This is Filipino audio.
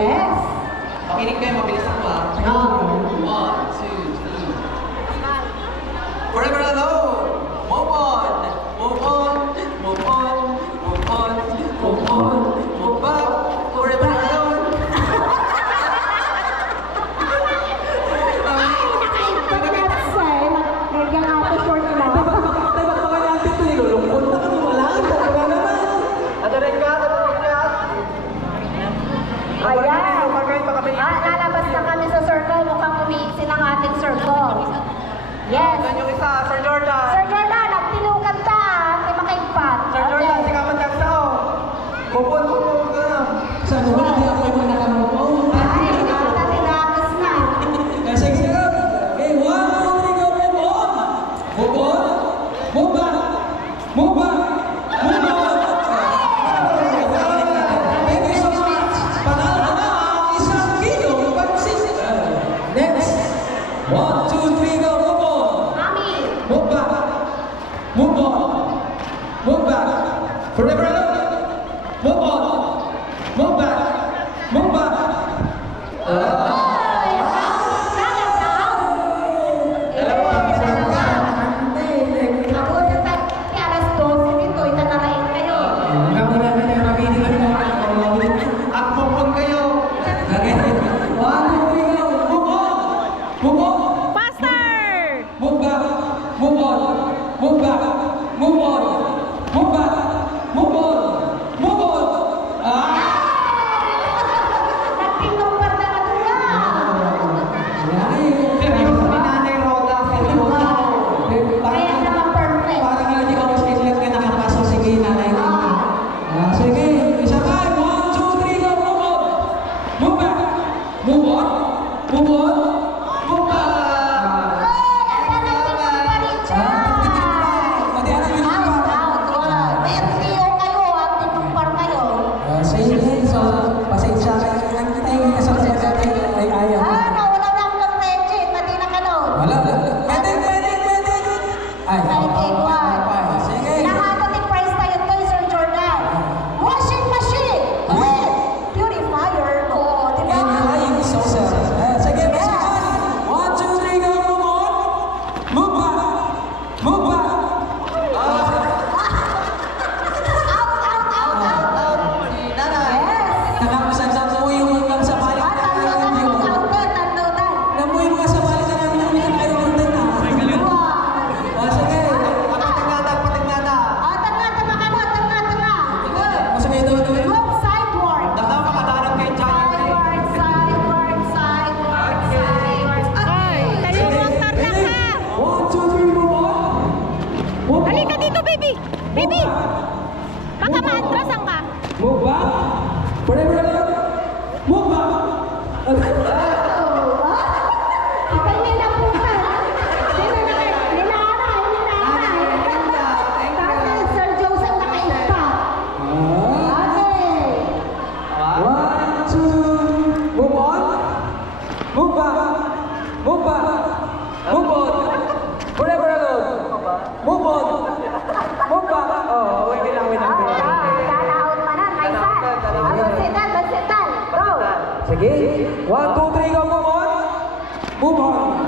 Yes. Makinig kayo, mabilis ako ah. One, two, three. Forever alone. Move on. Move on. Move on. Move on. Move on. Move back. Forever alone. Lalabas na kami sa circle, mukhang umiiksi ng ating circle. Yes. Yan yung isa, Sir Jordan. Sir Jordan, nagtinukan ka, hindi makaigpat. Sir Jordan, si Kaman Tagsao. Bubon ka na. Saan mo ba? Hindi ako yung nakamupo. Ay, tinakis na. Sige, sige. Okay, 1, 2, 3, go, move on. Move on. Move back. Move back. Move on. Thank you so much. Panalo ka na ang isang kilo. Next. 1, 2, 3, go, move on. Mami. Move back. Move on. Move back. Forever alone. Move on. Move back. Move back. At bubon kayo. Okay. 1, 2, 3, go. Move on. Move on. Faster! Move back. Move on. Move back. Move on. Move back. Move on. Move on. Seryoso ni Nanay Roda. Seryoso. Parang hindi ko mas kailan ka nakapasok. Sige, nanay. Sige. Isa pa. 1, 2, 3, go. Move on. Move back. Move on. Move on. Move back. Mati ano yung sige, so pasensya kayo. Nagtitay ka sa ay ayaw. Wala. Pwede. Ay, sige. Anything, so sir. Sige, sige. 1, 2, 3, go. Move on. Move back. Move back. Si Nanay. Nakapasan sa po yung hanggang sa balik na lang yun. Namuhay mga sa balik na lang yun. Hindi kayo content na. Sige. Patig nata. Masakay ito. Tanda makadarap kay Johnny. Ay, dalawang tarnak ka! 1, 2, 3, move on. Move on. Halika dito, baby! Baby! Baka maatrasan ka! Move back. Forever alone. Move back. One, two, move on. Move back. Move back. Move on. Forever alone. Move on. Move back. Oh, wait lang. Sige. 1, 2, 3, go. Move on. Move on.